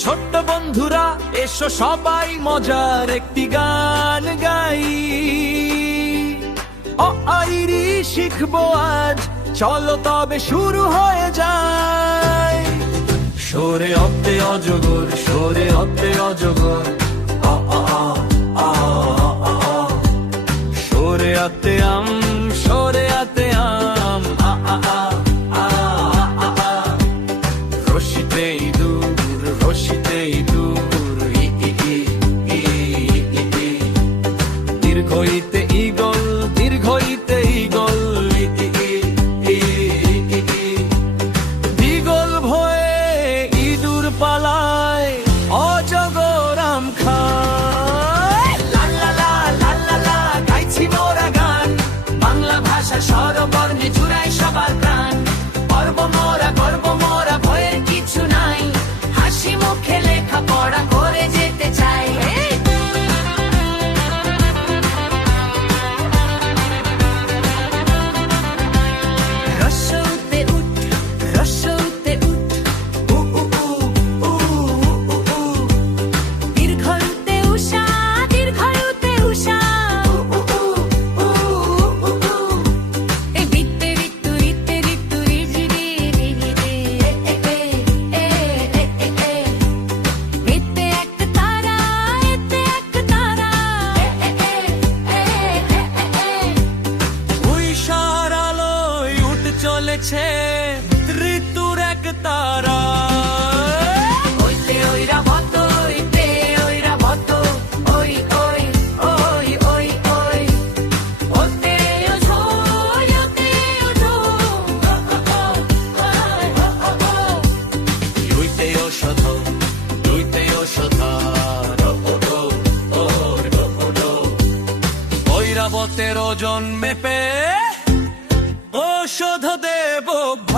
ছোট্ট বন্ধুরা এসো সবাই মজার একটি গান গাই। অ আইরি শিখবো আজ, চলো তবে শুরু হয়ে যায়। সরে অতে অজগর, সরে অতে অজগর, আ আ আ আ আ আ। সরে আতে আম, সরে আতে আম, আ আ আ আ আ আ। রশিতে ইঁদুর, রশিতে ইঁদুর, ই ই ই ই ই ই। দীর্ঘইতে ঈগল, দীর্ঘইতে ঈগল, ই ই ই ই ই। ঈগল ভয়ে ইঁদুর পালায়, অজগর আম খায়। লা লা লা লা লা লা, গাইছি মোরা গান, বাংলা ভাষা স্বরবর্ণে জুড়াই সবার প্রাণ। গর্ব মোরা, ভয়ের কিছু নাই, হাসি মুখে লেখা পড়া করে যেতে চাই। রস্যতে উঠ, রস্যতে উঠ, উ উ উ উ উ উ। দীর্ঘতে উষা, দীর্ঘতে উষা, উ উ উ উ উ উ। এ বিত্তে ঋতু, ঋতে ঋতু, রিজি রি রি রি রি, এ এ এ এ এ এ। এতে এক তারা, এতে এক তারা, এ এ এ এ এ এ। উইশার আলোয় উঠ চলেছে ঋতুর এক তারা। ওইতে ওইরা ভত, ওইতে ওইরা ভত, ওই ওই ওই ওই ওই। ওতে ওঠো, ওতে ওঠো, ও ও ও ও ও ও। লুইতে ওষধ, লুইতে ওষধ, ও ও ও ও ও ও। ঐরাবতের ওজন মেপে ঔষধ দেব।